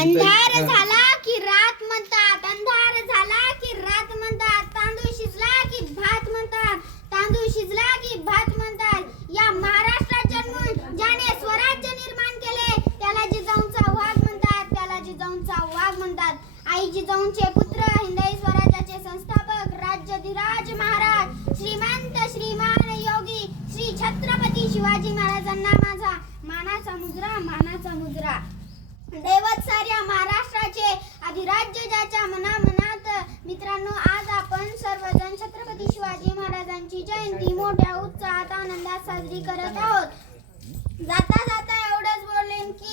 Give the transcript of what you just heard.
अंधार झाला की रात म्हणतात, अंधार झाला की रात म्हणतात, तांदूळ शिजला की भात म्हणतात, तांदूळ शिजला की भात म्हणतात. या महाराष्ट्रात जन्मून ज्याने स्वराज्य निर्माण केले त्याला जिजाऊंचा वाघ म्हणतात, त्याला जिजाऊंचा वाघ म्हणतात. आई जिजाऊंचे पुत्र, हिंदवी स्वराज्याचे संस्थापक, राज्याधिराज महाराज श्रीमंत श्रीमान योगी श्री छत्रपती शिवाजी महाराजांना माझा मानाचा मुजरा, मानाचा मुजरा. दैवत साऱ्या महाराष्ट्राचे अधिराज्य ज्याच्या मनामनात. मित्रांनो, आज आपण सर्वजण छत्रपती शिवाजी महाराजांची जयंती मोठ्या उत्साहात आनंदात साजरी करत आहोत. जाता जाता एवढंच बोलेन की